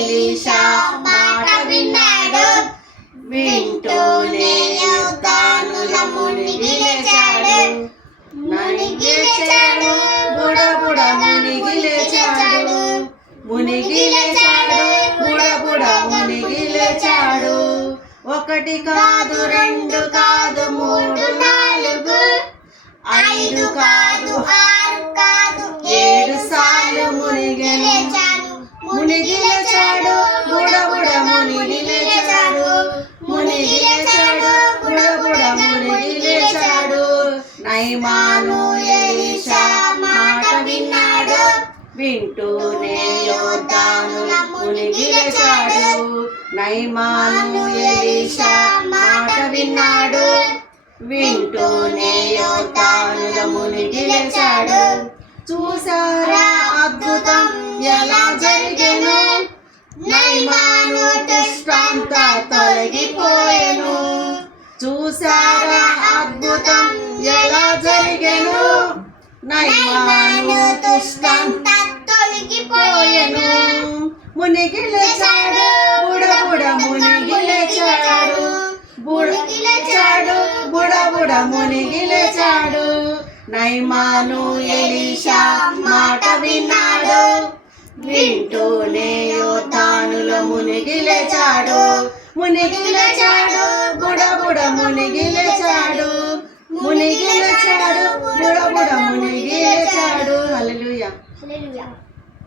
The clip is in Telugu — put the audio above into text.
ఎలీషా మాట విన్నాడు, వింటూనే యోర్దానుల మునిగి లేచాడు. మునిగి లేచాడు, బుడబుడ మునిగి లేచాడు. మునిగి లేచాడు, బుడబుడ మునిగి లేచాడు. ఒకటి కాదు, రెండు కాదు, మూడు, నాలుగు, ఐదు కాదు, ఆరు కాదు, 7 సార్లు మునిగి లేచాడు. మునిగి లేచాడు, బుడబుడ మునిగి లేచాడు. మునిగి లేచాడు, బుడబుడ మునిగి లేచాడు. నయమాను ఎలీషా మాట విన్నాడు, వింటూనే యోర్దానుల మునిగి లేచాడు. నయమాను ఎలీషా మాట విన్నాడు, వింటూనే యోర్దానుల మునిగి లేచాడు. చూసారా అద్భుతం ఎలా జరిగెను, నయమాను దుష్టంతా తొలగిపోయెను. చూసారా అద్భుతం ఎలా జరిగెను, నయమాను దుష్టంతా తొలగిపోయెను. మునిగి లేచాడు, బుడబుడ మునిగి లేచాడు. మునిగి లేచాడు, బుడబుడ మునిగి లేచాడు. నయమాను ఎలీషా మాట విన్నాడు, వింటూనే యోర్దానుల మునిగి లేచాడు. మునిగి లేచాడు, బుడబుడ మునిగి లేచాడు. మునిగి లేచాడు, బుడబుడ మునిగి లేచాడు. హల్లెలూయా.